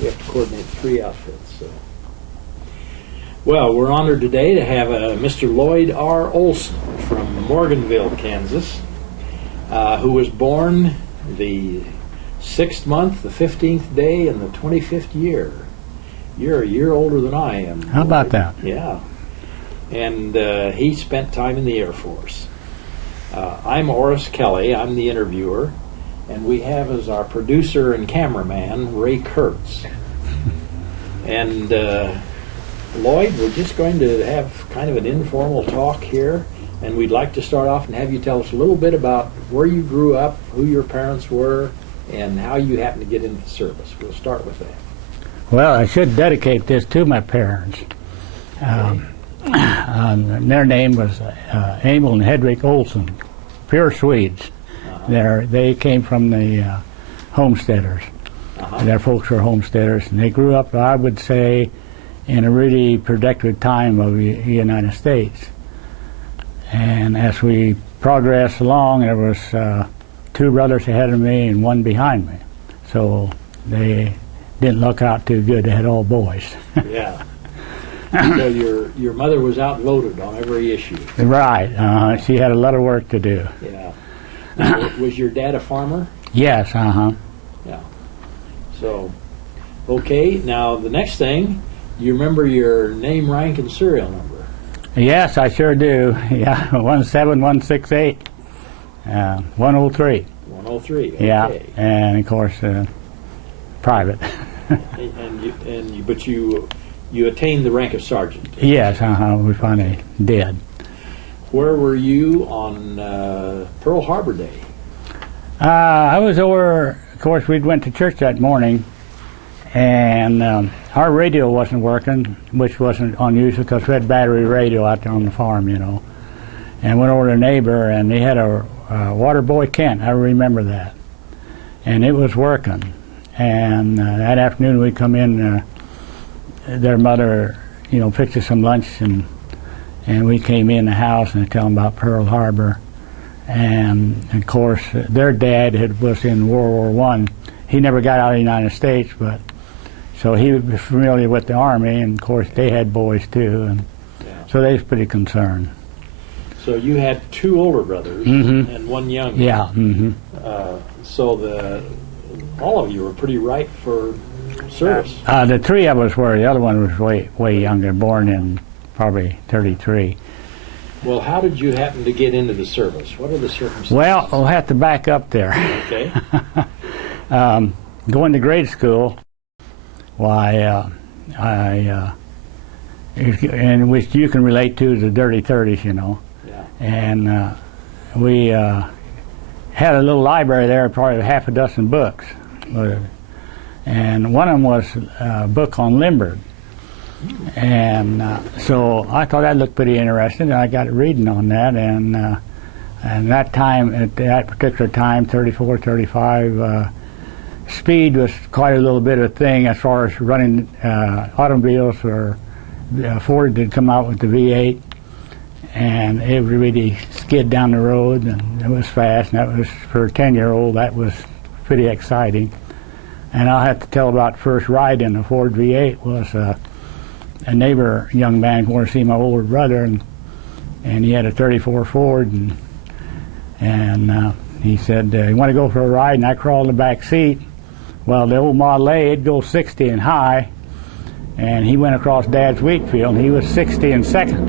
we have to coordinate 3 outfits. So. Well, we're honored today to have Mr. Lloyd R. Olson from Morganville, Kansas, who was born the 6th month, the 15th day, and the 25th year. You're a year older than I am. How about that? Yeah. And he spent time in the Air Force. I'm Oris Kelly. I'm the interviewer. And we have as our producer and cameraman, Ray Kurtz. And Lloyd, we're just going to have kind of an informal talk here. And we'd like to start off and have you tell us a little bit about where you grew up, who your parents were, and how you happened to get into the service. We'll start with that. Well, I should dedicate this to my parents. Their name was Emil and Hedvig Olson, pure Swedes. They came from the homesteaders. Their folks were homesteaders, and they grew up, I would say, in a really productive time of the United States. And as we progressed along, there was 2 brothers ahead of me and 1 behind me. So they didn't look out too good. They had all boys. Yeah. So your mother was outvoted on every issue. Right. She had a lot of work to do. Yeah. Now, was your dad a farmer? Yes. Yeah. So, okay. Now the next thing, you remember your name, rank, and serial number? Yes, I sure do. Yeah, 17168, 103. 103. Okay. Yeah, and of course, private. But you attained the rank of sergeant. Yes, we finally did. Where were you on Pearl Harbor Day? I was over. Of course, we went to church that morning, and our radio wasn't working, which wasn't unusual because we had battery radio out there on the farm, you know. And went over to a neighbor, and he had a Water Boy Kent. I remember that, and it was working. And that afternoon we come in, their mother, you know, picked us some lunch, and we came in the house and tell them about Pearl Harbor. And of course, their dad was in World War I. He never got out of the United States, but so he was familiar with the Army, and of course they had boys too, and so they was pretty concerned. So you had 2 older brothers and 1 younger. Yeah. So all of you were pretty ripe for service. The 3 of us were. The other one was way younger, born in probably 33. Well, how did you happen to get into the service? What are the circumstances? Well, I'll have to back up there. Okay. Going to grade school, why, and which you can relate to the dirty 30s, you know. Yeah. And we had a little library there, probably 6 books. And one of them was a book on Limburg. And so I thought that looked pretty interesting, and I got reading on that. And that time, at that particular time, 34, 35, speed was quite a little bit of a thing as far as running automobiles. Or Ford had come out with the V8, and it would really skid down the road, and it was fast. And that was, for a 10-year-old, that was pretty exciting. And I'll have to tell about the first ride in the Ford V8 was a neighbor young man wanted to see my older brother, and he had a 34 Ford, and he said, you want to go for a ride? And I crawled in the back seat. Well, the old Model A, it'd go 60 and high, and he went across Dad's wheat field, and he was 60 and second.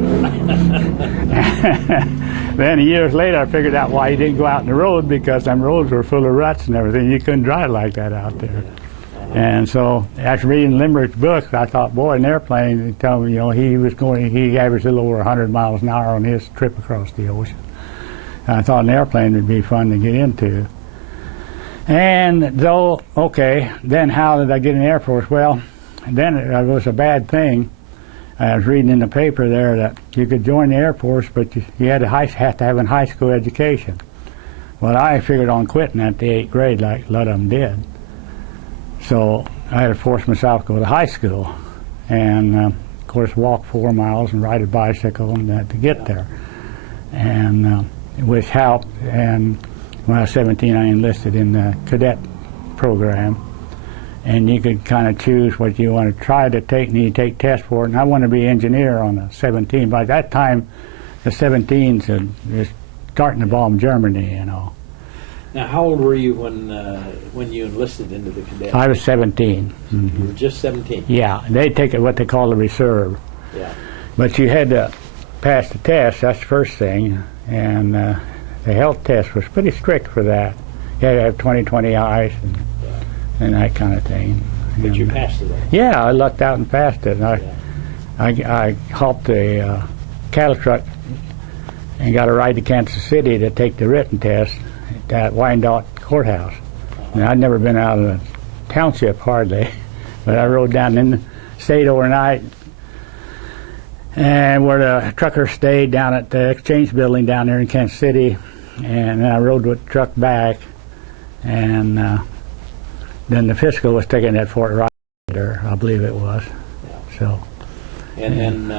Then years later, I figured out why he didn't go out in the road, because them roads were full of ruts and everything. You couldn't drive like that out there. And so, after reading Limerick's book, I thought, boy, an airplane, they tell me, you know, he averaged a little over 100 miles an hour on his trip across the ocean. And I thought an airplane would be fun to get into. And though, okay, then how did I get in the Air Force? Well, then it was a bad thing. I was reading in the paper there that you could join the Air Force, but you had to have a high school education. Well, I figured on quitting at the 8th grade, like a lot of them did. So I had to force myself to go to high school, and of course walk 4 miles and ride a bicycle and that to get there, and which helped. And when I was 17, I enlisted in the cadet program, and you could kind of choose what you want to try to take, and you take tests for it. And I wanted to be engineer on the 17. By that time, the 17s were starting to bomb Germany, you know. Now, how old were you when you enlisted into the cadets? I was 17. You were just 17? Yeah, they take it what they call the reserve. Yeah. But you had to pass the test, that's the first thing, and the health test was pretty strict for that. You had to have 20/20 eyes and that kind of thing. But and you passed it all? Yeah, I lucked out and passed it. And I hopped a cattle truck and got a ride to Kansas City to take the written test at Wyandotte Courthouse. And I'd never been out of the township hardly, but I rode down and stayed overnight, and where the trucker stayed down at the Exchange Building down there in Kansas City, and then I rode with the truck back, and then the fiscal was taken at Fort Riley, I believe it was. Yeah. So. And then,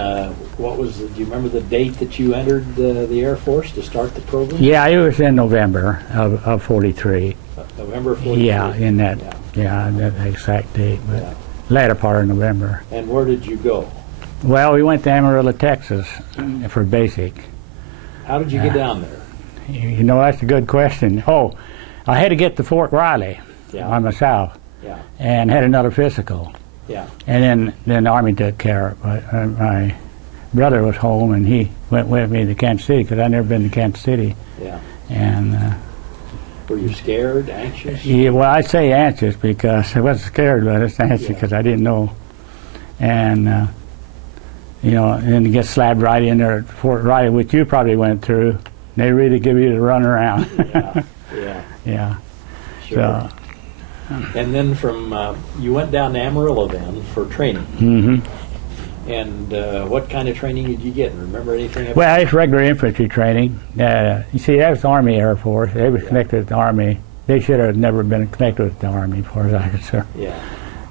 what was? Do you remember the date that you entered the Air Force to start the program? Yeah, it was in November of '43. November 43. Yeah, in that. Yeah, that exact date, but latter part of November. And where did you go? Well, we went to Amarillo, Texas, for basic. How did you get down there? You know, that's a good question. Oh, I had to get to Fort Riley on myself, and had another physical. Yeah. And then the Army took care of it. But my brother was home, and he went with me to Kansas City because I'd never been to Kansas City. Yeah. And were you scared, anxious? Yeah, well, I'd say anxious because I wasn't scared, but I was anxious because I didn't know. And you know, and then to get slapped right in there at Fort Riley, which you probably went through, they really give you the runaround. Yeah. Yeah. Sure. So, and then from you went down to Amarillo then for training. Mm-hmm. And what kind of training did you get? Remember anything about well, it's regular infantry training. You see, that was the Army Air Force. They were connected with the Army. They should have never been connected with the Army, as far as I could say.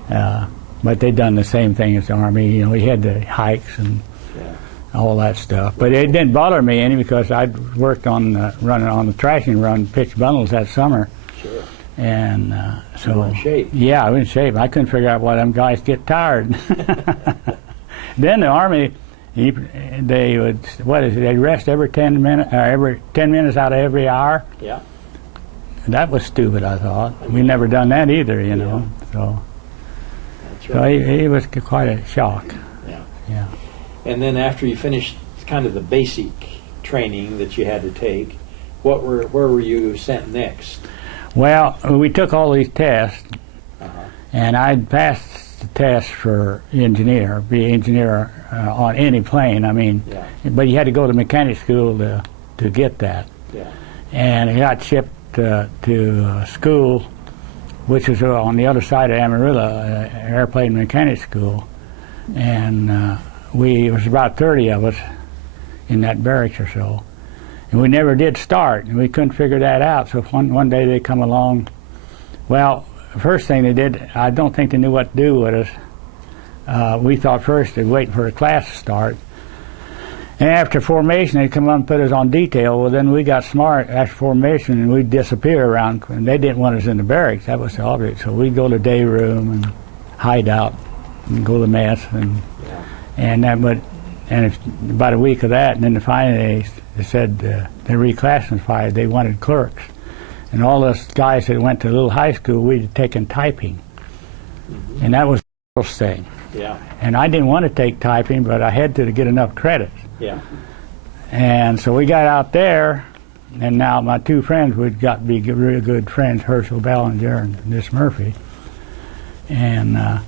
Yeah. But they done the same thing as the Army. You know, we had the hikes and all that stuff. But it didn't bother me any because I'd worked on running on the trashing run, pitch bundles that summer. Sure. And so, you were in shape. Yeah, I was in shape. I couldn't figure out why them guys get tired. Then the Army, they would they rest every 10 minutes, every 10 minutes out of every hour. Yeah. That was stupid, I thought. We never done that either, you know. So, that's right. So it was quite a shock. Yeah. Yeah. And then after you finished kind of the basic training that you had to take, where were you sent next? Well, we took all these tests, and I'd passed the test for be engineer on any plane. I mean, but you had to go to mechanic school to get that. Yeah. And I got shipped to school, which was on the other side of Amarillo, airplane mechanic school, and it was about 30 of us in that barracks or so. And we never did start, and we couldn't figure that out. So one day they come along. Well, the first thing they did, I don't think they knew what to do with us. We thought first they'd wait for the class to start. And after formation, they'd come up and put us on detail. Well, then we got smart after formation, and we'd disappear around. And they didn't want us in the barracks. That was the object. So we'd go to day room and hide out and go to mess. And about a week of that, and then finally they said they reclassified. They wanted clerks, and all those guys that went to little high school, we'd taken typing, and that was the first thing. Yeah. And I didn't want to take typing, but I had to get enough credits. Yeah. And so we got out there, and now my two friends would got to be real good friends, Herschel Ballinger and this Murphy, and I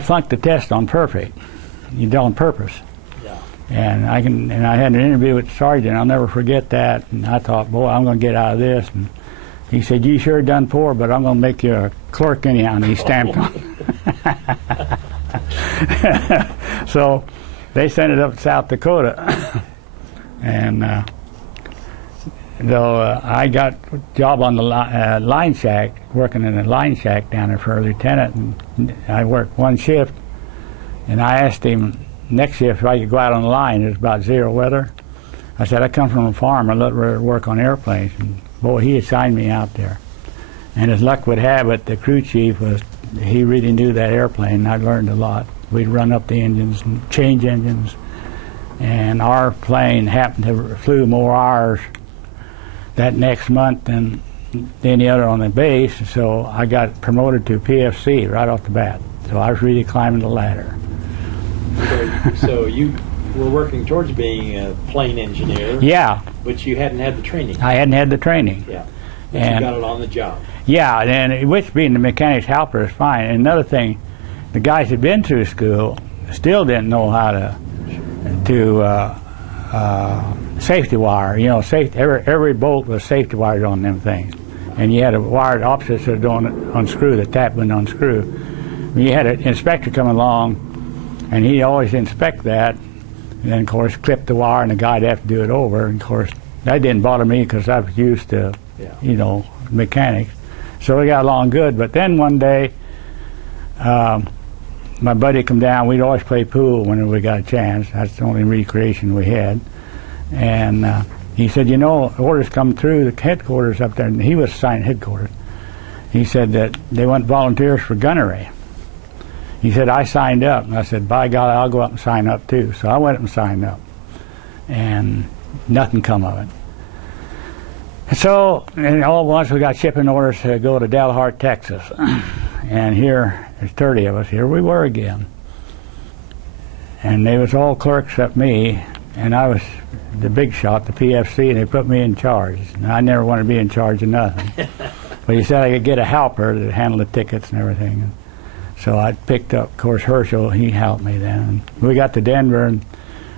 flunked the test on perfect. You did on purpose. Yeah. And I had an interview with the sergeant. I'll never forget that. And I thought, boy, I'm going to get out of this. And he said, "You sure done poor, but I'm going to make you a clerk anyhow." And he stamped on. So they sent it up to South Dakota, and though I got a job on the line shack, working in a line shack down there for a lieutenant, and I worked one shift. And I asked him next shift if I could go out on the line. It was about zero weather. I said, "I come from a farm. I love to work on airplanes." And boy, he assigned me out there. And as luck would have it, the crew chief he really knew that airplane. I learned a lot. We'd run up the engines and change engines. And our plane happened to flew more hours that next month than any other on the base, so I got promoted to PFC right off the bat. So I was really climbing the ladder. So you were working towards being a plane engineer. Yeah. But you hadn't had the training. I hadn't had the training. Yeah. But you got it on the job. Yeah, and which being the mechanic's helper is fine. And another thing, the guys who'd been through school still didn't know how to safety wire. You know, every bolt was safety wired on them things, and you had a wired opposite so don't unscrew. The tap wouldn't unscrew. You had an inspector come along, and he always inspect that, and then of course clip the wire, and the guy'd have to do it over. And of course that didn't bother me because I was used to, you know, mechanics. So we got along good. But then one day, my buddy come down. We'd always play pool whenever we got a chance. That's the only recreation we had. And he said, you know, orders come through the headquarters up there, and he was assigned headquarters. He said that they want volunteers for gunnery. He said, I signed up. And I said, by God, I'll go up and sign up too. So I went up and signed up. And nothing come of it. So, and all at once we got shipping orders to go to Dalhart, Texas. And here, there's 30 of us. Here we were again. And they was all clerks except me. And I was the big shot, the PFC, and they put me in charge. And I never wanted to be in charge of nothing. But he said I could get a helper to handle the tickets and everything. And so I picked up, of course, Herschel. He helped me then. And we got to Denver, and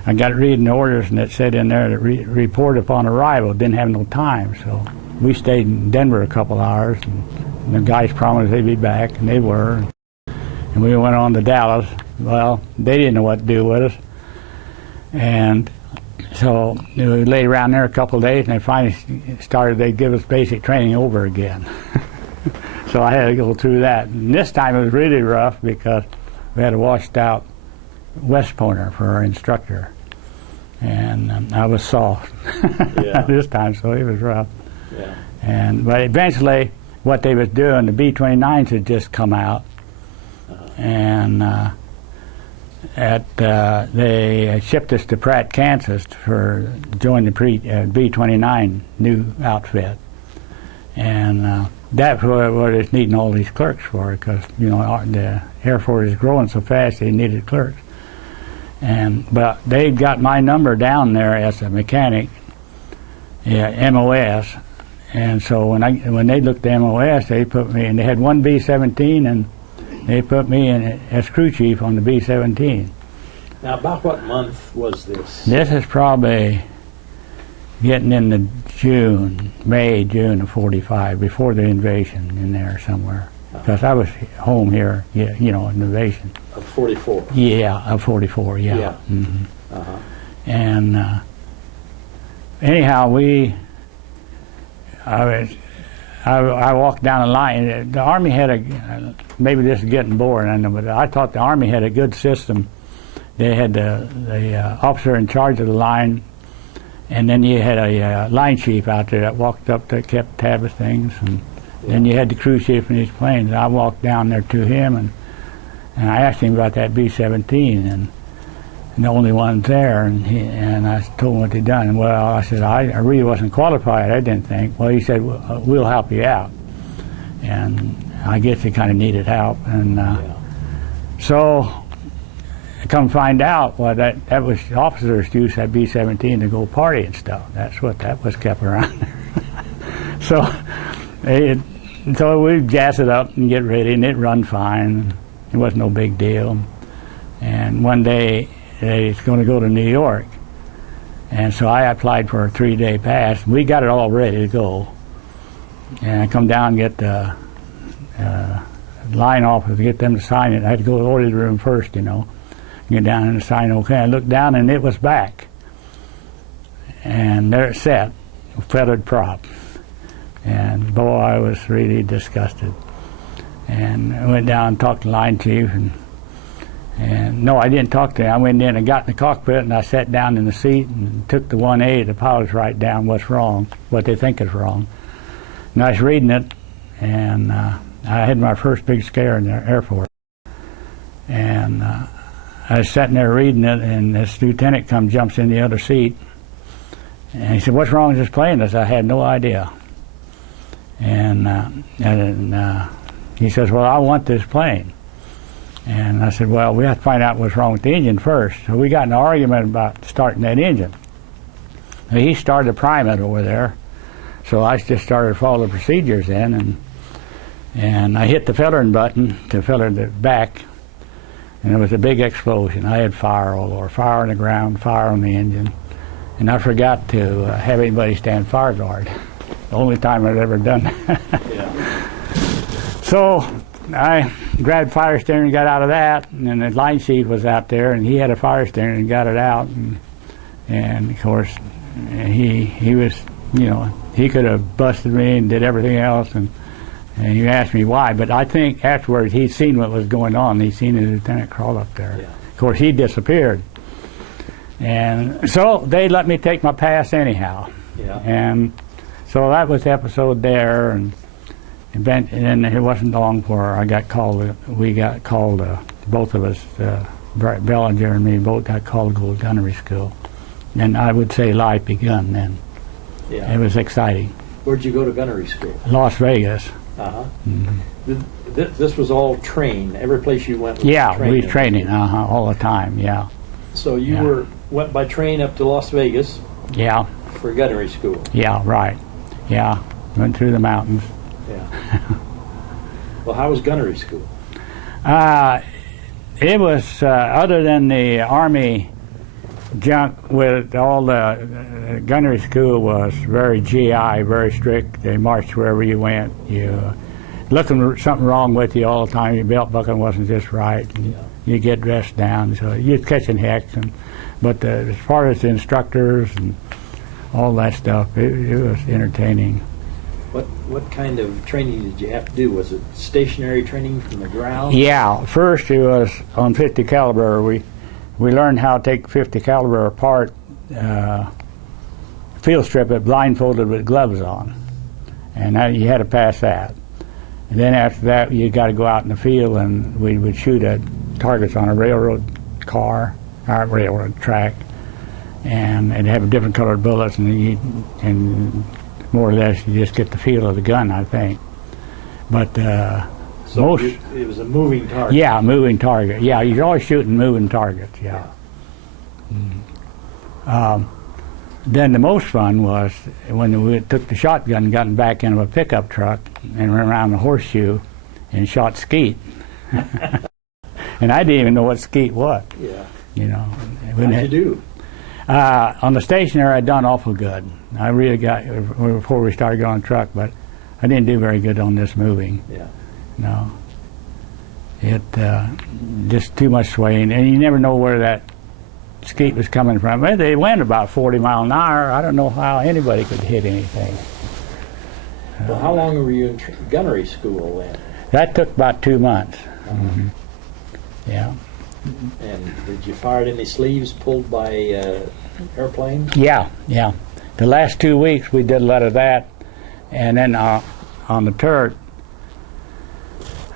I got reading the orders, and it said in there that report upon arrival. Didn't have no time, so we stayed in Denver a couple hours. And the guys promised they'd be back, and they were. And we went on to Dallas. Well, they didn't know what to do with us. And so we laid around there a couple of days, and they finally started, they'd give us basic training over again. So I had to go through that. And this time it was really rough because we had a washed out West Pointer for our instructor. And I was soft this time, so it was rough. Yeah. But eventually what they was doing, the B-29s had just come out. And they shipped us to Pratt, Kansas to join the B-29 new outfit. And that's what it's needing all these clerks for, because, you know, the Air Force is growing so fast they needed clerks. But they got my number down there as a mechanic, MOS. And so when they looked at MOS, they put me, and they had one B-17, and they put me in as crew chief on the B-17. Now, about what month was this? This is probably getting into May, June of '45, before the invasion in there somewhere. Because I was home here, you know, in the invasion. Of 44? Yeah, of 44, yeah. Mm-hmm. And anyhow, I walked down the line. The Army had maybe this is getting boring, I know, but I thought the Army had a good system. They had the officer in charge of the line, and then you had a line chief out there that walked up that kept tab of things, and then you had the crew chief in his planes. I walked down there to him, and I asked him about that B-17, and the only one there, and I told him what they'd done. Well, I said, I really wasn't qualified, I didn't think. Well, he said, well, we'll help you out. And I guess he kind of needed help. And so I come find out, well, that was officers used that B-17 to go party and stuff. That's what that was kept around there. So we'd gas it up and get ready, and it run fine. It wasn't no big deal. And one day, it's going to go to New York. And so I applied for a 3-day pass. We got it all ready to go. And I come down and get the line officer to get them to sign it. I had to go to the order room first, you know, get down and sign okay. I looked down, and it was back. And there it sat, a feathered prop. And boy, I was really disgusted. And I went down and talked to the line chief, and no, I didn't talk to him. I went in and got in the cockpit, and I sat down in the seat and took the 1A, the pilots write down what's wrong, what they think is wrong. And I was reading it, and I had my first big scare in the Air Force. And I was sitting there reading it, and this lieutenant jumps in the other seat, and he said, "What's wrong with this plane?" I said, "I had no idea." And he says, "Well, I want this plane." And I said, "Well, we have to find out what's wrong with the engine first." So we got in an argument about starting that engine. He started to prime it over there, so I just started to follow the procedures in, and I hit the filtering button to filter the back, and there was a big explosion. I had fire all over, fire on the ground, fire on the engine, and I forgot to have anybody stand fire guard. The only time I'd ever done that. Yeah. So I grabbed fire steering and got out of that, and then the line chief was out there, and he had a fire steering and got it out, and of course he was, you know, he could have busted me and did everything else, and he asked me why, but I think afterwards he'd seen what was going on. He'd seen the lieutenant crawl up there. Yeah. Of course, he disappeared, and so they let me take my pass anyhow. Yeah. And so that was the episode there, and then it wasn't long before I got called. We got called, both of us, Bellinger and me, both got called to go to gunnery school. And I would say life begun then. Yeah. It was exciting. Where'd you go to gunnery school? Las Vegas. Uh-huh. Mm-hmm. This was all train. Every place you went was Yeah, training. we was training, all the time, yeah. So you went by train up to Las Vegas Yeah, for gunnery school. yeah, right. Yeah, went through the mountains. Yeah. Well, how was gunnery school? It was, other than the Army junk with all the gunnery school was very GI, very strict. They marched wherever you went. You looking something wrong with you all the time. Your belt buckle wasn't just right. And you get dressed down, so you're catching hecks. But as far as the instructors and all that stuff, it was entertaining. What kind of training did you have to do? Was it stationary training from the ground? Yeah, first it was on 50 caliber. We learned how to take 50 caliber apart, field strip it blindfolded with gloves on, and you had to pass that. And then after that, you got to go out in the field, and we would shoot at targets on a railroad car, or railroad track, and it'd have different colored bullets, and more or less you just get the feel of the gun, I think. But So it was a moving target. yeah, moving target. Yeah, you're always shooting moving targets. Yeah. Then the most fun was when we took the shotgun, got back into a pickup truck, and went around the horseshoe and shot skeet. And I didn't even know what skeet was. Yeah. You know. How'd you do? On the stationary, I'd done awful good. I really got before we started going on the truck, but I didn't do very good on this moving. Yeah. No. It just too much swaying, and you never know where that skeet was coming from. They went about 40 miles an hour. I don't know how anybody could hit anything. Well, how long were you in gunnery school then? That took about 2 months. Mm-hmm. Yeah. And did you fire at any sleeves pulled by airplanes? Yeah, yeah. The last 2 weeks we did a lot of that, and then on the turret,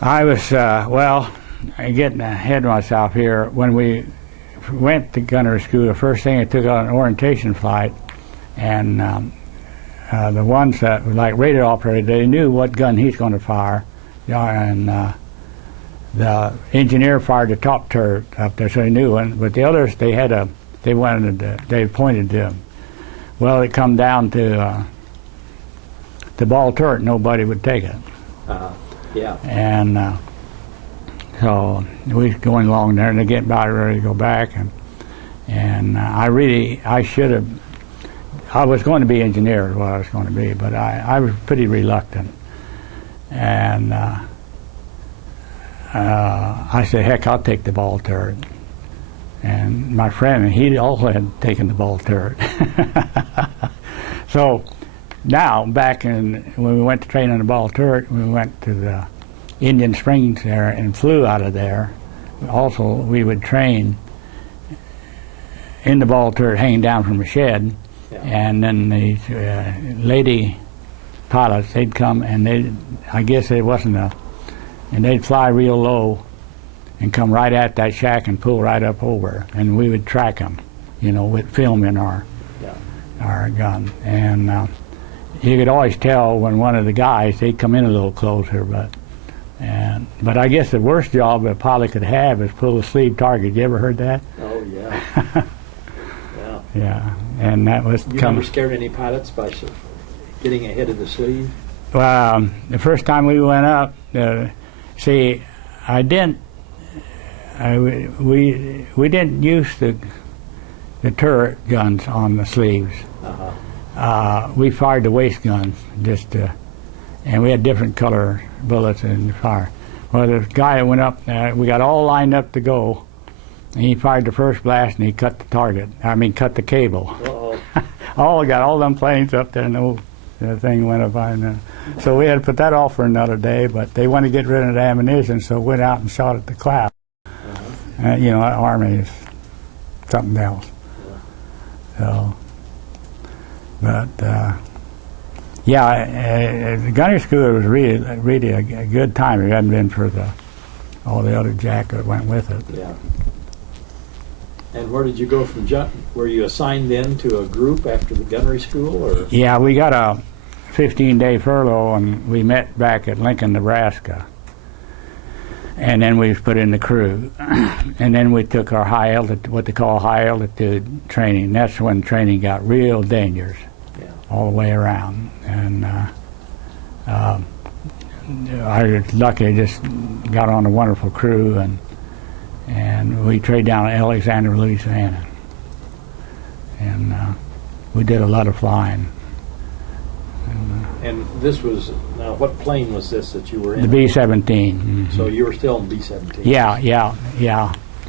I was, I'm getting ahead of myself here. When we went to gunnery school, the first thing I took on an orientation flight, and the ones that were like radio operators, they knew what gun he's going to fire, and the engineer fired the top turret up there, so he knew one. But the others, they pointed to them. Well, it come down to the ball turret. Nobody would take it. Yeah. And so we was going along there, and they get about ready to go back, and I was going to be engineer is what I was going to be, but I was pretty reluctant, and I said, heck, I'll take the ball turret. And my friend, he also had taken the ball turret. So now, when we went to train on the ball turret, we went to the Indian Springs there and flew out of there. Also, we would train in the ball turret hanging down from a shed, and then the lady pilots, they'd come and I guess it wasn't and they'd fly real low and come right at that shack and pull right up over, and we would track them, with film in our gun. And you could always tell when one of the guys, they'd come in a little closer, but I guess the worst job a pilot could have is pull a sleeve target. You ever heard that? Oh, yeah. Yeah, and that was... You never scared any pilots by getting ahead of the sleeve? Well, the first time we went up, we didn't use the turret guns on the sleeves. We fired the waist guns and we had different color bullets in the fire. Well, the guy that went up, we got all lined up to go, and he fired the first blast and he cut the cable. Got all them planes up there, and the thing went up on there. So we had to put that off for another day, but they wanted to get rid of the ammunition, so went out and shot at the cloud. Army is something else. So, but the gunnery school was really a good time. If it hadn't been for all the other jack that went with it. Yeah. And where did you go from? Were you assigned then to a group after the gunnery school, or? Yeah, we got a 15-day furlough, and we met back at Lincoln, Nebraska. And then we was put in the crew, and then we took our what they call high altitude training. That's when training got real dangerous, all the way around. And I was lucky; I just got on a wonderful crew, and we trained down in Alexander, Louisiana, and we did a lot of flying. And this was, now what plane was this that you were in? The B-17. Mm-hmm. So you were still in B-17? Yeah.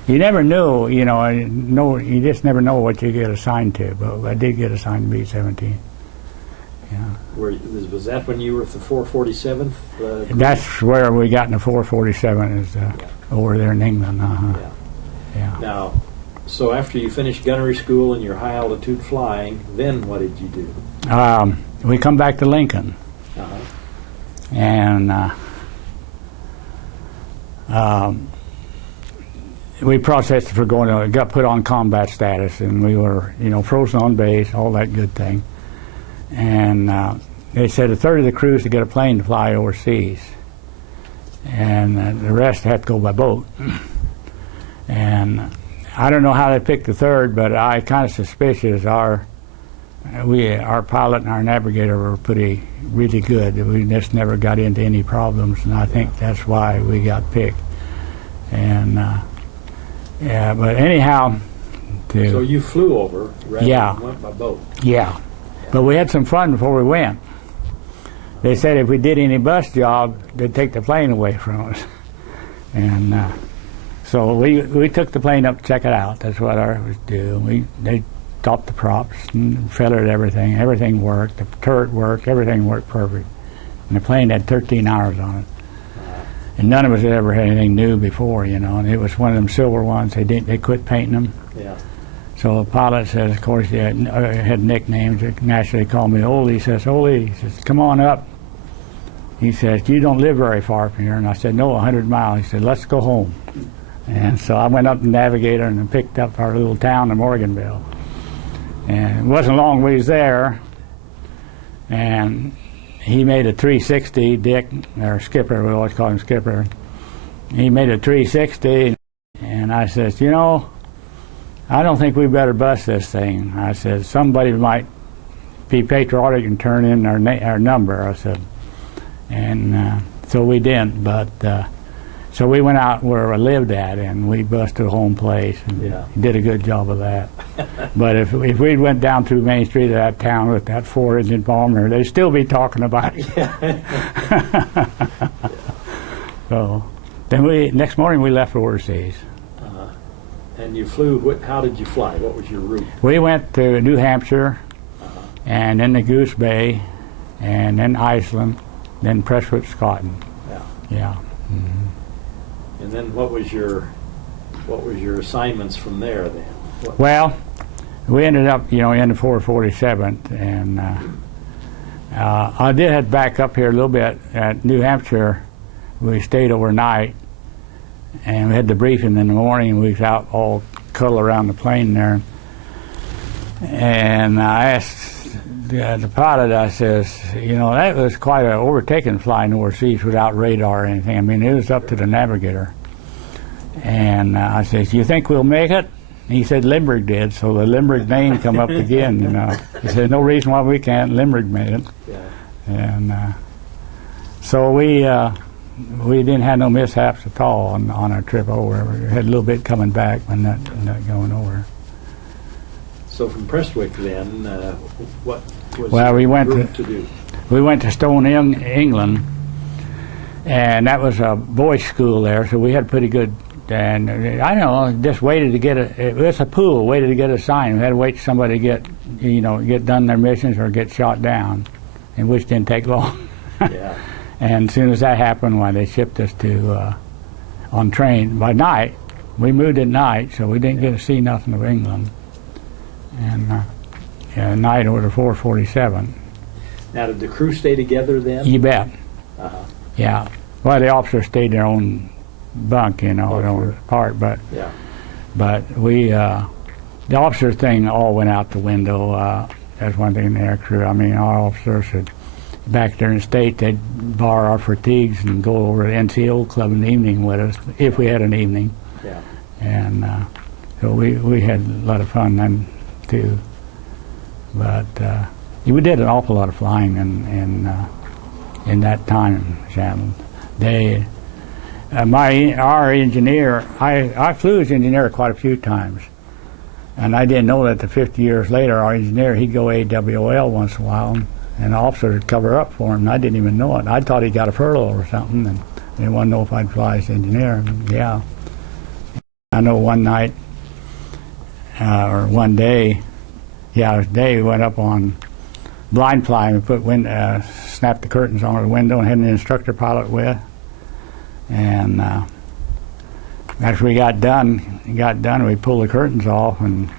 You never knew, you just never know what you get assigned to, but I did get assigned to B-17. Yeah. Was that when you were at the 447th? That's where we got in the 447, is over there in England. Yeah. Now, so after you finished gunnery school and your high altitude flying, then what did you do? We come back to Lincoln, and we processed for got put on combat status, and we were, frozen on base, all that good thing. And they said a third of the crews to get a plane to fly overseas, and the rest had to go by boat. And I don't know how they picked the third, but I kind of suspicious our pilot and our navigator were really good. We just never got into any problems, and I think that's why we got picked. And but anyhow, so you flew over rather than went by boat. Yeah, but we had some fun before we went. They said if we did any bus job, they'd take the plane away from us, and so we took the plane up to check it out. That's what ours was do. They stopped the props and feathered everything. Everything worked. The turret worked. Everything worked perfect. And the plane had 13 hours on it. And none of us had ever had anything new before, And it was one of them silver ones. They quit painting them. Yeah. So the pilot says, of course, he had nicknames. They naturally called me Ole. He says, Ole, he says, come on up. He says, you don't live very far from here. And I said, no, 100 miles. He said, let's go home. And so I went up to Navigator and picked up our little town of Morganville. And it wasn't long we was there, and he made a 360, Dick, or Skipper, we always call him Skipper. He made a 360, and I says, I don't think we better bust this thing. I said, somebody might be patriotic and turn in our number, I said. And so we didn't, but so we went out where I lived at, and we busted a home place, and did a good job of that. But if we went down through Main Street of that town with that 4-engine bomber, they'd still be talking about it. So then next morning we left overseas. And you flew, how did you fly? What was your route? We went to New Hampshire, and then to Goose Bay, and then Iceland, then Prestwick, Scotland. Yeah. Mm-hmm. And then what was your assignments from there then? Well, we ended up, in the 447th, and I did have to back up here a little bit at New Hampshire. We stayed overnight, and we had the briefing in the morning. We was out all cuddled around the plane there. And I asked the pilot, I says, you know, that was quite an overtaking flying overseas without radar or anything. I mean, it was up to the navigator. And I says, you think we'll make it? He said Limerick did, so the Limerick name come up again, you know. He said, no reason why we can't. Limerick made it. Yeah. And so we didn't have no mishaps at all on our trip over. We had a little bit coming back, but not going over. So from Prestwick then, what was we went to do? We went to Stone, England, and that was a boys' school there, so we had pretty good. And I don't know, just waited to get it was a pool, waited to get assigned. We had to wait for somebody to get done their missions or get shot down, and which didn't take long. Yeah. And as soon as that happened, why they shipped us to on train by night. We moved at night, so we didn't get to see nothing of England. And at night over the 447. Now, did the crew stay together then? You bet. Uh-huh. Yeah. Well, the officers stayed in their own bunk, you know, their own Sure. part, but Yeah. but we the officer thing all went out the window. That's one thing in the air crew. I mean, our officers had back there in the States, they'd borrow our fatigues and go over to the NCO club in the evening with us if we had an evening. Yeah. And so we had a lot of fun then too. But we did an awful lot of flying in that time, Shannon. Our engineer, I flew as engineer quite a few times, and I didn't know that the 50 years later, our engineer, he'd go AWOL once in a while, and the officer would cover up for him, and I didn't even know it. I thought he got a furlough or something, and they didn't want to know if I'd fly as engineer. And yeah. I know one night, or one day, it was day, we went up on blind fly and snapped the curtains on the window and had an instructor pilot with. And after we got done, we pulled the curtains off, and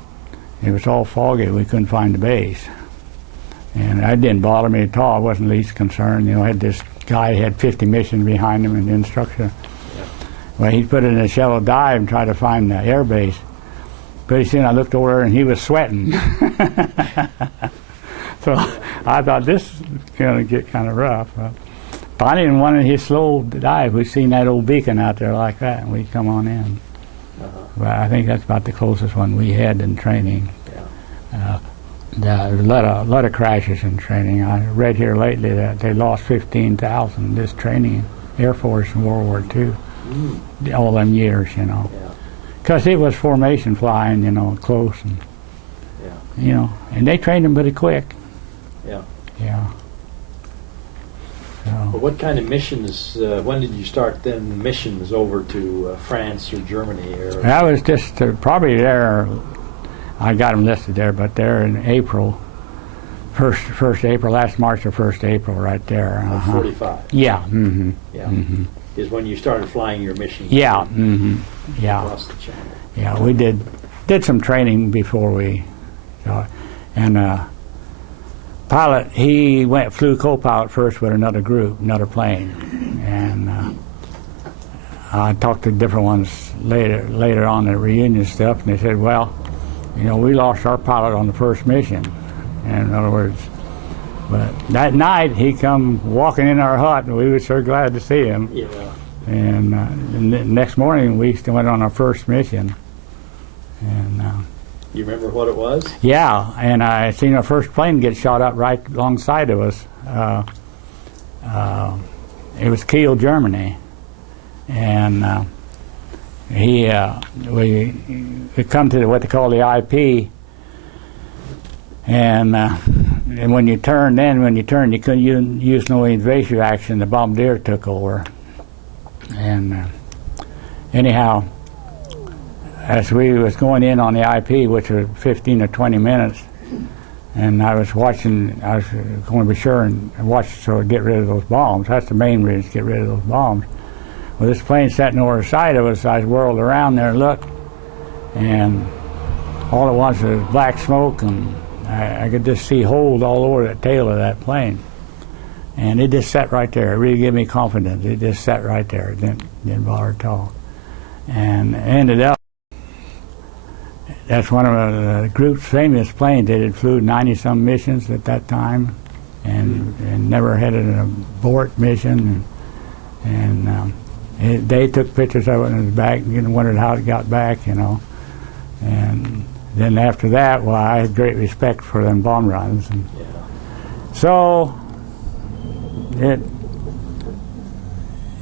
it was all foggy. We couldn't find the base. And that didn't bother me at all. I wasn't the least concerned. You know, I had this guy, had 50 missions behind him and the instructor. Yeah. Well, he put it in a shallow dive and tried to find the air base. Pretty soon I looked over and he was sweating. So I thought this is going to get kind of rough. Finally, in one of his slow dives, we seen that old beacon out there like that, and we come on in. But I think that's about the closest one we had in training. Yeah. There was a lot of crashes in training. I read here lately that they lost 15,000 this training Air Force in World War II. All them years, you know. Because it was formation flying, you know, close, and you know, and they trained them pretty quick. Yeah. Yeah. So. Well, what kind of missions, when did you start then missions over to France or Germany? I was just probably there, I got them listed there, but they're in April, first April, last March or 1st April right there. Of 45? Yeah. Mm-hmm. Yeah. Mm-hmm. Is when you started flying your missions? Yeah. Mm-hmm. Yeah. Across the channel? Yeah, we did some training before we, and pilot, he flew co-pilot first with another group, another plane, and I talked to different ones later on the reunion stuff, and they said, well, you know, we lost our pilot on the first mission. And in other words, but that night he come walking in our hut, and we were so glad to see him. Yeah. And the next morning we went on our first mission. And you remember what it was? yeah, and I seen our first plane get shot up right alongside of us. It was Kiel, Germany, and we come to what they call the IP, and when you turned, you couldn't use no evasive action. The bombardier took over, and anyhow, as we was going in on the IP, which was 15 or 20 minutes, and I was going to be sure and watch so to get rid of those bombs. That's the main reason, to get rid of those bombs. Well, this plane sitting over the side of us, I whirled around there and looked, and all at once was black smoke, and I could just see holes all over the tail of that plane. And it just sat right there. It really gave me confidence. It just sat right there. It didn't bother at all. And ended up, that's one of the group's famous planes. They had flew 90-some missions at that time and never had an abort mission. They took pictures of it in his back and wondered how it got back, you know. And then after that, well, I had great respect for them bomb runs. And so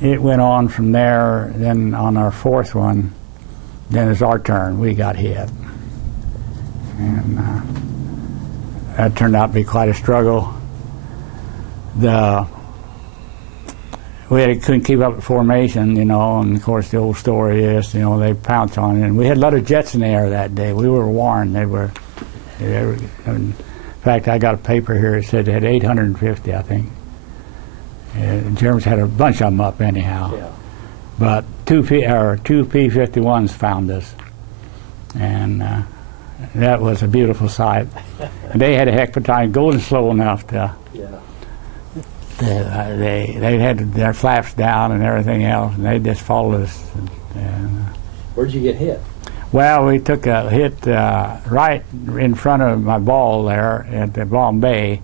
it went on from there. Then on our fourth one, then it's our turn. We got hit. And that turned out to be quite a struggle. We couldn't keep up the formation, you know, and of course the old story is, you know, they pounced on it. And we had a lot of jets in the air that day. We were warned. They were in fact, I got a paper here that said they had 850, I think. The Germans had a bunch of them up anyhow. Yeah. But two P-51s found us. And that was a beautiful sight. And they had a heck of a time going slow enough to... They had their flaps down and everything else, and they just followed us. Where'd you get hit? Well, we took a hit right in front of my ball there at the bomb bay,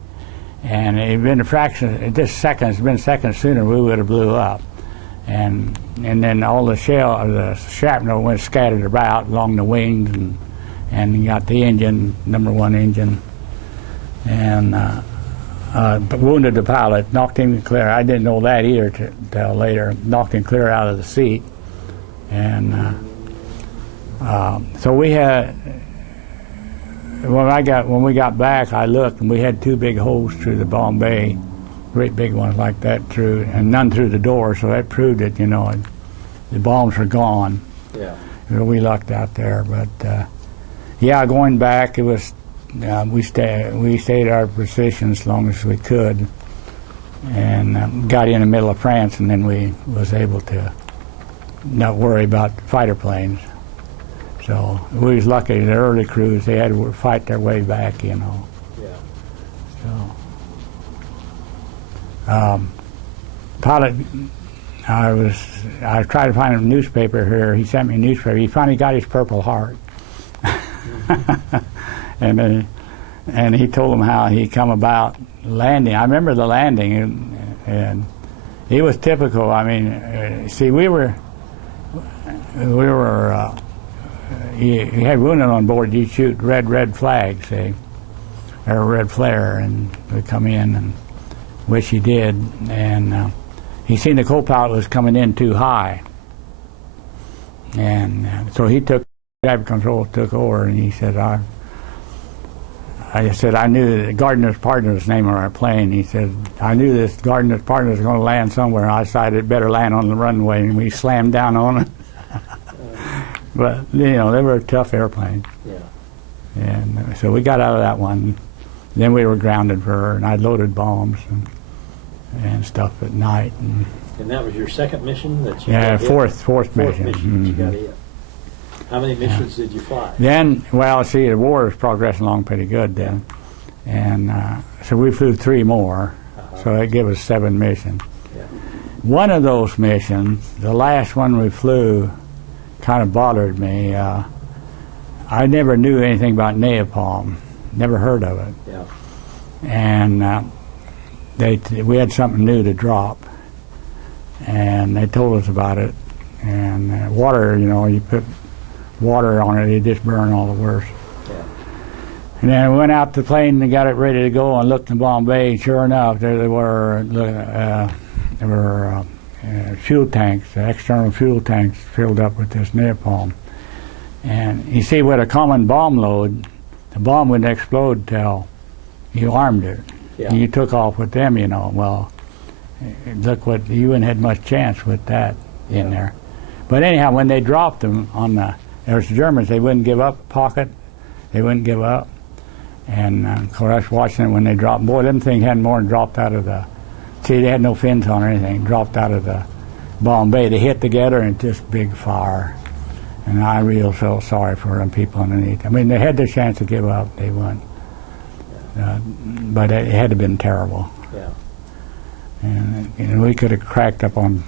and it'd been a fraction, just seconds, it'd been seconds sooner, we would have blew up. And then all the shrapnel went scattered about along the wings, and you got the engine, number one engine, and wounded the pilot, knocked him clear. I didn't know that either till later. Knocked him clear out of the seat, and so we had. When we got back, I looked, and we had two big holes through the bomb bay, great big ones like that through, and none through the door. So that proved it. You know, the bombs were gone. Yeah. We lucked out there, but yeah, going back, it was. We stayed our position as long as we could, and got in the middle of France, and then we was able to not worry about fighter planes. So we was lucky. The early crews, they had to fight their way back, you know. Yeah. So pilot, I tried to find a newspaper here. He sent me a newspaper. He finally got his Purple Heart. And he told them how he come about landing. I remember the landing, and it was typical. I mean, see, we were. You had wounded on board. You shoot red flags, see, or red flare, and we come in, and which he did, and he seen the co-pilot was coming in too high, and so he took. Cabin control took over, and he said, I said, I knew that Gardner's partner's name on our plane. He said, I knew this Gardner's partner was going to land somewhere. I decided it better land on the runway, and we slammed down on it. But, you know, they were tough airplanes. Yeah. And so we got out of that one. Then we were grounded and I loaded bombs and stuff at night. And that was your second mission that you got hit? Fourth mission. That you got hit. How many missions did you fly? Then, well, see, the war was progressing along pretty good then. And so we flew 3 more, so that gave us 7 missions. Yeah. One of those missions, the last one we flew, kind of bothered me. I never knew anything about napalm, never heard of it. Yeah. And we had something new to drop, and they told us about it. And water, you know, you put water on it, it just burned all the worse. Yeah. And then we went out to the plane and got it ready to go and looked in bomb bay. Sure enough, there were fuel tanks, external fuel tanks filled up with this napalm. And you see, with a common bomb load, the bomb wouldn't explode till you armed it. Yeah. You took off with them, you know. Well, look what, you wouldn't had much chance with that in there. But anyhow, when they dropped them on there was the Germans, they wouldn't give up pocket. They wouldn't give up. And of course, I was watching it when they dropped. Boy, them things hadn't more than dropped out of see, they had no fins on or anything. Dropped out of the bomb bay. They hit together and just big fire. And I really felt sorry for them people underneath. I mean, they had their chance to give up. They wouldn't. But it had to have been terrible. Yeah. And we could have cracked up on,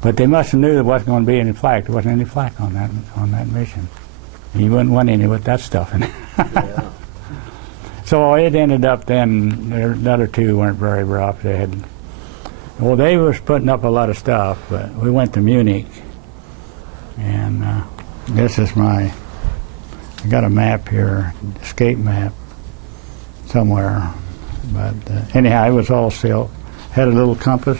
but they must have knew there wasn't going to be any flak. There wasn't any flak on that mission. You wouldn't want any with that stuff in it. Yeah. So it ended up then, the other two weren't very rough. They was putting up a lot of stuff, but we went to Munich, and this is I got a map here, escape map, somewhere. But anyhow, it was all silk. Had a little compass.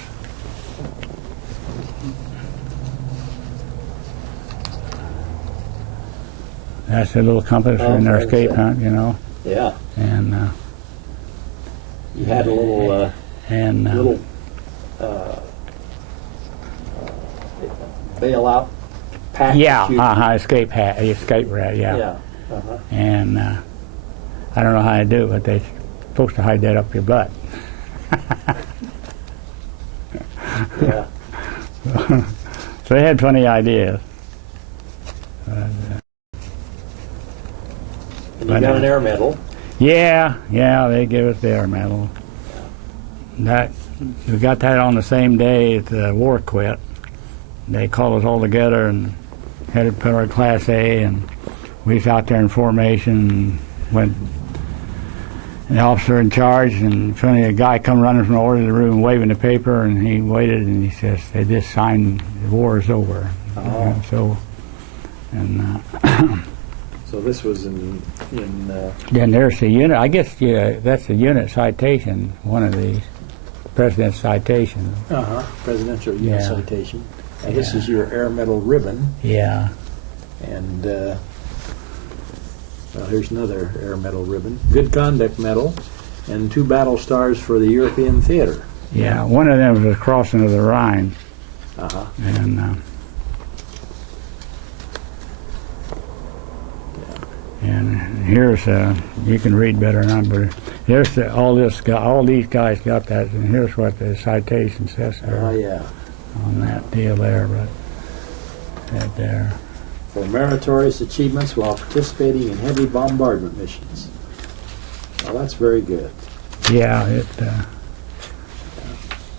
That's a little compass in our escape hunt, you know. Yeah. And you had a little bailout pack. Yeah, escape rat, yeah. Yeah. Uh-huh. And I don't know how to do it, but they're supposed to hide that up your butt. Yeah. So they had plenty of ideas. And you got an air medal. Yeah, they gave us the air medal. We got that on the same day that the war quit. They called us all together and had to put our Class A, and we was out there in formation and went. The officer in charge, and finally a guy come running from the order of the room waving the paper, and he waited and he says, "They just signed, the war is over." Oh. So this was in then there's the unit. I guess that's the unit citation, one of these president's citations. presidential unit citation. And this is your air medal ribbon. Yeah. And here's another air medal ribbon. Good conduct medal, and 2 battle stars for the European theater. Yeah, one of them was crossing of the Rhine. And here's you can read better than I, but here's all these guys got that, and here's what the citation says there. Oh yeah. On that deal there, but right there. For meritorious achievements while participating in heavy bombardment missions. Well, that's very good. Yeah,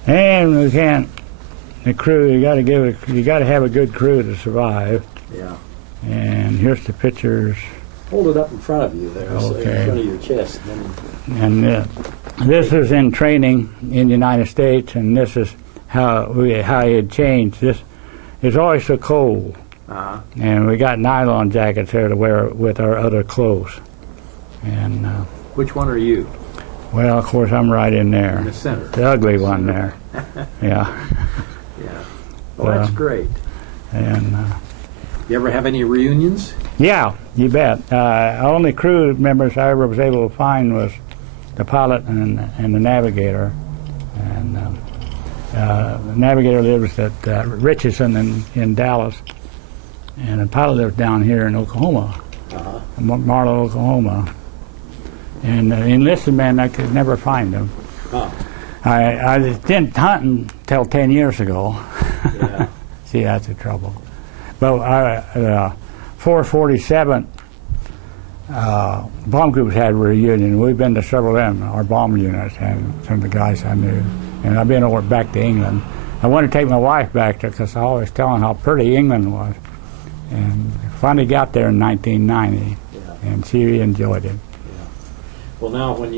and we can't. The crew, you got to have a good crew to survive. Yeah. And here's the pictures. Hold it up in front of you there, so in front of your chest. And this is in training in the United States, and this is how it had changed. It's always so cold. And we got nylon jackets there to wear with our other clothes. And which one are you? Well, of course, I'm right in there. In the center. The ugly one there. Yeah. Yeah. Well, that's great. And you ever have any reunions? Yeah, you bet. Only crew members I ever was able to find was the pilot and the navigator. And the navigator lives at Richardson in Dallas. And the pilot lives down here in Oklahoma, Marlow, Oklahoma. And enlisted men, I could never find them. I didn't hunt until 10 years ago. Yeah. See, that's the trouble. But 447 bomb groups had a reunion. We've been to several of them, our bomb units, and some of the guys I knew. And I've been over back to England. I wanted to take my wife back there because I always tell them how pretty England was. And finally got there in 1990, and she enjoyed it. Yeah. Well, now when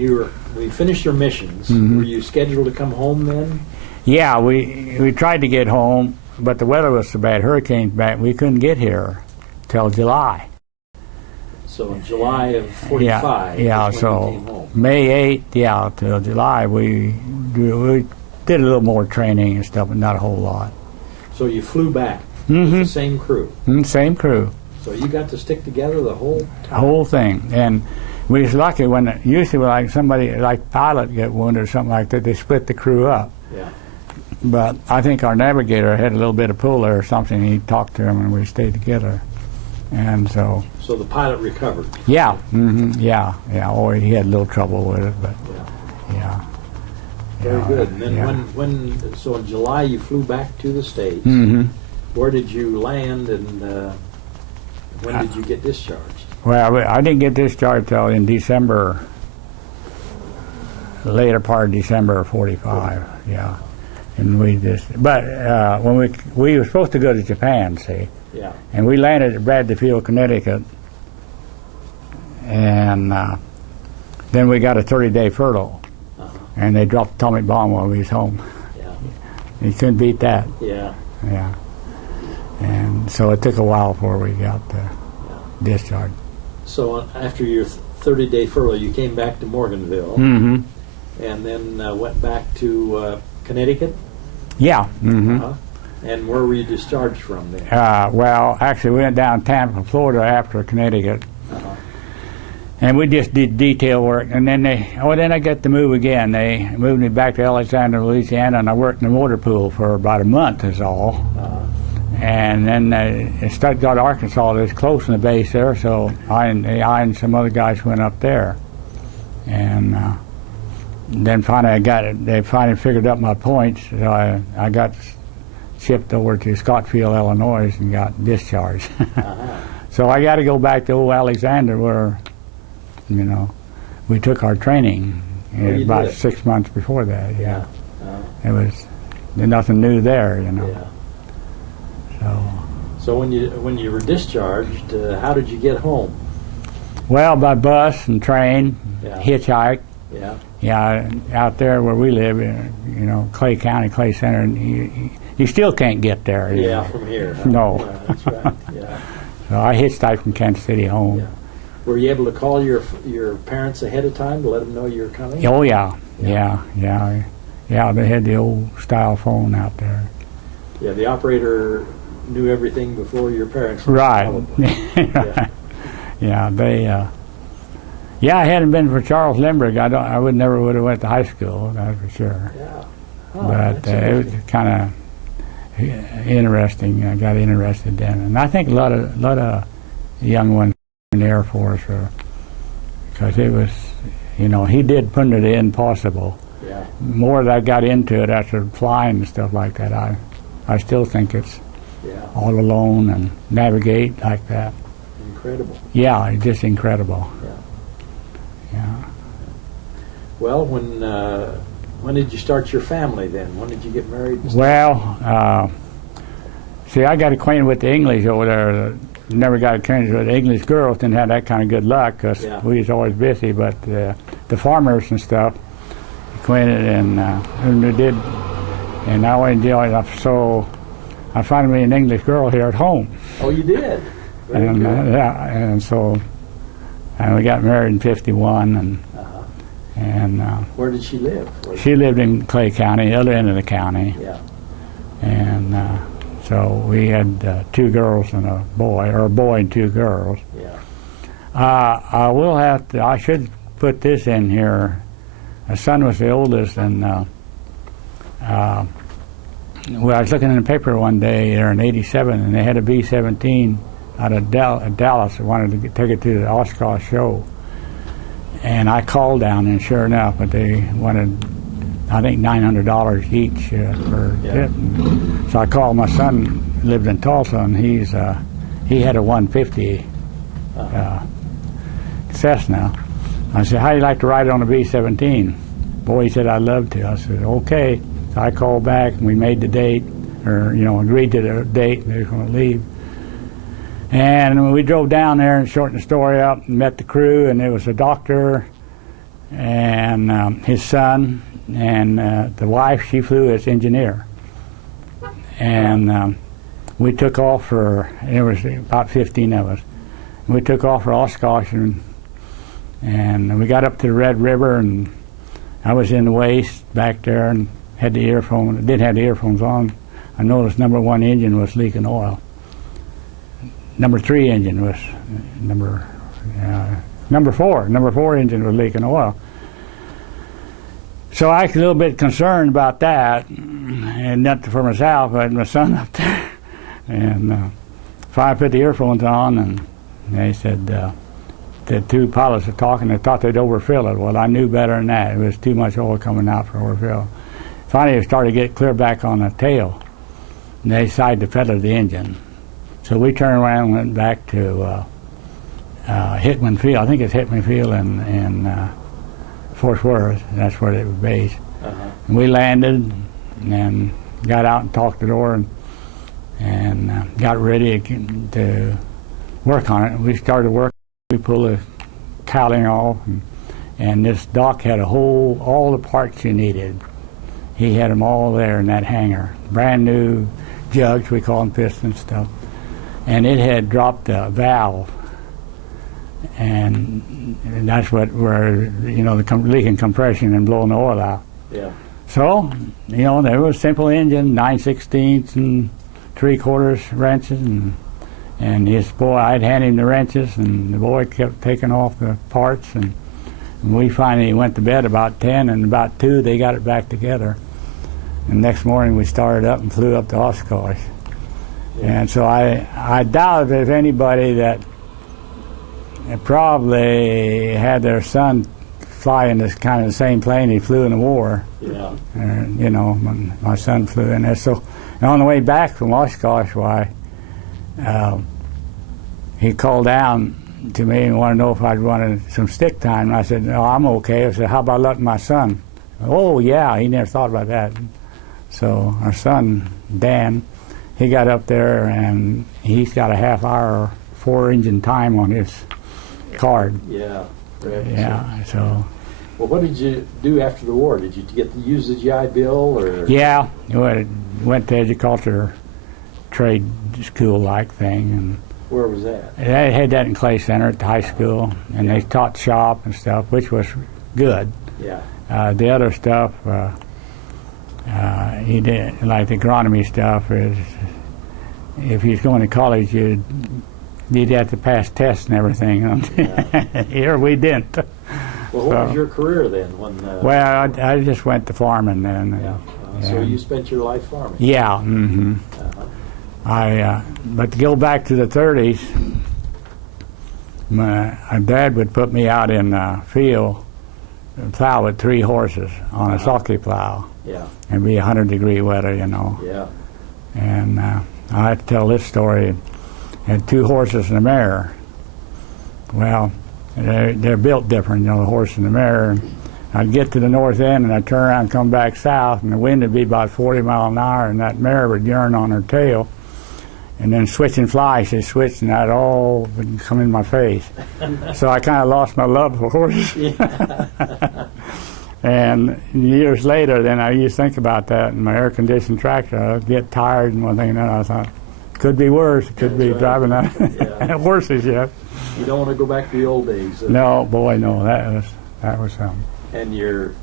we finished your missions, were you scheduled to come home then? Yeah, we tried to get home, but the weather was so bad, hurricanes back, we couldn't get here till July. So in July of 45, yeah. when So you came home. May 8th, till July, we did a little more training and stuff, but not a whole lot. So you flew back with the same crew? Same crew. So you got to stick together the whole time? The whole thing. And we was lucky when, usually like somebody, like pilot get wounded or something like that, they split the crew up. Yeah. But I think our navigator had a little bit of pull there or something. He talked to him and we stayed together. And so... So the pilot recovered? Yeah. Yeah. Oh, he had a little trouble with it, but... Yeah. Very good. And then so in July you flew back to the States. Where did you land, and when did you get discharged? Well, I didn't get discharged till in December later part of December of 45. Yeah, and we just. But when we were supposed to go to Japan, see. Yeah. And we landed at Bradley Field, Connecticut, and then we got a 30-day furlough, and they dropped the atomic bomb while we was home. Yeah. You couldn't beat that. Yeah. Yeah. And so it took a while before we got discharged. So after your 30-day furlough, you came back to Morganville, Mm-hmm. and then went back to Connecticut. Yeah. Mm-hmm. And where were you discharged from then? Well, actually, we went down Tampa, Florida after Connecticut, and we just did detail work. And then then I got to move again. They moved me back to Alexander, Louisiana, and I worked in the motor pool for about a month is all. And then I started to go to Arkansas. It was close in the base there, so I and some other guys went up there. And then finally they finally figured up my points, so I got shipped over to Scottsfield, Illinois, and got discharged. So I got to go back to old Alexander where, we took our training about 6 months before that. Yeah. There's nothing new there, Yeah. So when you were discharged, how did you get home? Well, by bus and train, hitchhike. Yeah. Yeah, out there where we live, Clay County, Clay Center, and you still can't get there. Yeah, from here. Huh? No. Yeah, that's right. Yeah. So I hitchhiked from Kansas City home. Yeah. Were you able to call your parents ahead of time to let them know you were coming? Oh yeah. They had the old style phone out there. Yeah, the operator knew everything before your parents. Right. Yeah. Yeah, they. I hadn't been for Charles Lindbergh, I never would have went to high school. That's for sure. Yeah. But it was kind of interesting. I got interested then, and I think a lot of young ones in the Air Force because it was, he did put it in possible. Yeah. More as I got into it after flying and stuff like that, I still think it's all alone and navigate like that. Incredible. Yeah, it's just incredible. Yeah. Well, when did you start your family then? When did you get married? Well, see, I got acquainted with the English over there. Never got acquainted with the English girls. Didn't have that kind of good luck because we was always busy. But the farmers and stuff acquainted, and they did. And I went to so I found me an English girl here at home. Oh, you did? Very and good. And we got married in '51, and where did she live? She lived in Clay County, the other end of the county. Yeah. And so we had 2 girls and a boy, or a boy and 2 girls. Yeah. I should put this in here. My son was the oldest, and I was looking in the paper one day there in '87, and they had a B-17 out of Dallas. I wanted to take it to the Oshkosh show. And I called down, and sure enough, but they wanted, I think, $900 each for it. And so I called my son, lived in Tulsa, and he had a 150 Cessna. I said, how do you like to ride on a B-17? Boy, he said, I'd love to. I said, okay. So I called back, and we made the date, or, agreed to the date, they were going to leave. And we drove down there and shortened the story up and met the crew, and there was a doctor and his son, and the wife, she flew as engineer. And we took off there was about 15 of us. We took off for Oshkosh, and we got up to the Red River, and I was in the waist back there and had the earphones, didn't have the earphones on. I noticed number 1 engine was leaking oil. Number 3 engine was number 4 engine was leaking oil. So I was a little bit concerned about that, and not for myself, but my son up there. And finally put the earphones on, and they said the 2 pilots were talking. They thought they'd overfill it. Well, I knew better than that. It was too much oil coming out for overfill. Finally, it started to get clear back on the tail, and they decided to feather the engine. So we turned around and went back to Hickman Field. I think it's Hickman Field in Fort Worth. That's where they were based. Uh-huh. And we landed and got out and talked to the door and got ready to work on it. We started work. We pulled the cowling off, and this dock had all the parts you needed. He had them all there in that hangar. Brand new jugs, we call them piston stuff. And it had dropped a valve. And that's where the leaking compression and blowing the oil out. Yeah. So, there was a simple engine, 9/16 and 3/4 wrenches, and his boy, I'd hand him the wrenches, and the boy kept taking off the parts, and we finally went to bed about 10, and about 2 they got it back together. And next morning we started up and flew up to Oshkosh. Yeah. And so I doubt if anybody that probably had their son fly in this kind of the same plane he flew in the war. Yeah. My son flew in there. So on the way back from Oshkosh, he called down to me and wanted to know if I'd wanted some stick time. And I said, no, I'm okay. I said, how about letting my son? Oh, yeah, he never thought about that. So our son, Dan, he got up there and he's got a half-hour 4-engine time on his card. Yeah. Yeah, so. Well, what did you do after the war? Did you get to use the GI Bill? Or? Yeah, went to agriculture trade school-like thing. And where was that? they had that in Clay Center at the high school, and they taught shop and stuff, which was good. Yeah. The other stuff, he did, like the agronomy stuff, is if he's going to college, you'd have to pass tests and everything. Yeah. Here we didn't. Well, what was your career then? Well, I just went to farming then. Yeah. So you spent your life farming? Yeah. Mm-hmm. Uh-huh. But to go back to the 30s, my dad would put me out in the field and plow with 3 horses on a sulky plow. Yeah. And be 100-degree weather, Yeah. And I have to tell this story. I had 2 horses and a mare. Well, they're built different, the horse and the mare. And I'd get to the north end, and I'd turn around and come back south, and the wind would be about 40 miles an hour, and that mare would yearn on her tail. And then switching flies, she'd switch, and that all would come in my face. So I kind of lost my love for horses. Yeah. And years later, then I used to think about that in my air-conditioned tractor. I'd get tired and one thing and another. I thought, could be worse. It could be right. driving Yeah. horses yet. You don't want to go back to the old days. No, boy, no. That was something. And you're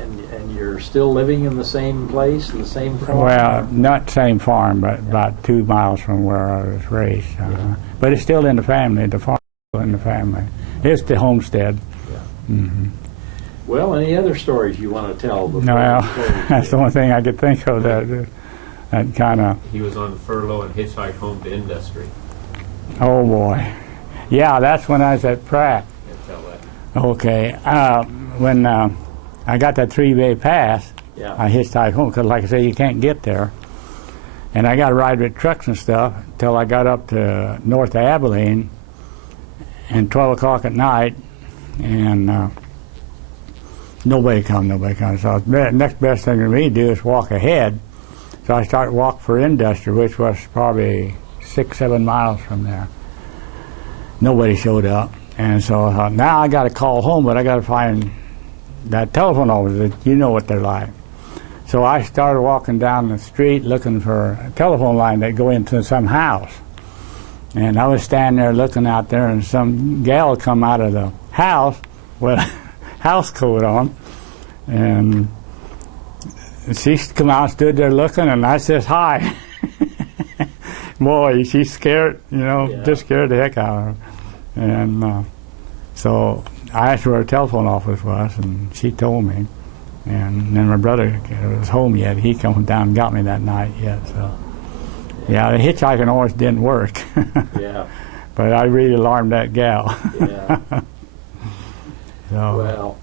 and you're still living in the same place, in the same farm? Well, not same farm, but about 2 miles from where I was raised. Yeah. But it's still in the family. The farm is still in the family. It's the homestead. Yeah. Mm-hmm. Well, any other stories you want to tell? No, that's the only thing I could think of that kind of. He was on furlough and hitchhiked home to industry. Oh boy, yeah, that's when I was at Pratt. Tell that. Okay, when I got that 3-bay pass, Yeah. I hitchhiked home because, like I say, you can't get there. And I got to ride with trucks and stuff until I got up to north of Abilene, and 12 o'clock at night, and nobody come. So the next best thing for me to do is walk ahead. So I started walking for industry, which was probably 6-7 miles from there. Nobody showed up. And so I thought, now I got to call home, but I got to find that telephone office. You know what they're like. So I started walking down the street looking for a telephone line that go into some house. And I was standing there looking out there, and some gal come out of the house with a house coat on. And she come out, stood there looking, and I says, hi. Boy, she's scared, Yeah. just scared the heck out of her. And so I asked her where her telephone office was, and she told me. And then my brother was home yet. He come down and got me that night yet. So, yeah, the hitchhiking always didn't work. Yeah. But I really alarmed that gal. Yeah. So, Well,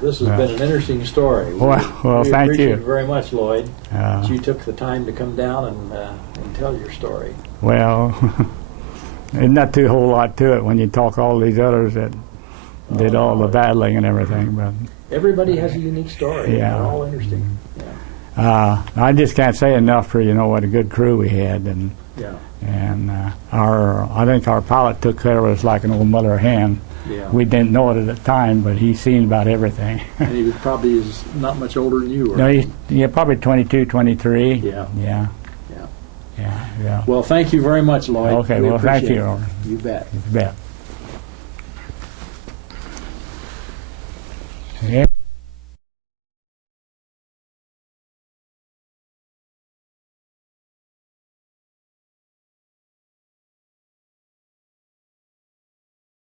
this has been an interesting story. Well, we thank appreciate you. it very much, Lloyd, that you took the time to come down and tell your story. well, there's not too whole lot to it when you talk all these others that did all the battling and everything. But Everybody has a unique story. Yeah. They're all interesting. Yeah. I just can't say enough for what a good crew we had, and Yeah. I think our pilot took care of us like an old mother hen. Yeah. We didn't know it at the time, but he seen about everything. And he was probably is not much older than you were. No, he's probably 22, 23. Yeah. Yeah. Yeah. Yeah. Yeah. Well, thank you very much, Lloyd. Okay. We Well, thank appreciate you, it. Orson. You bet. You bet.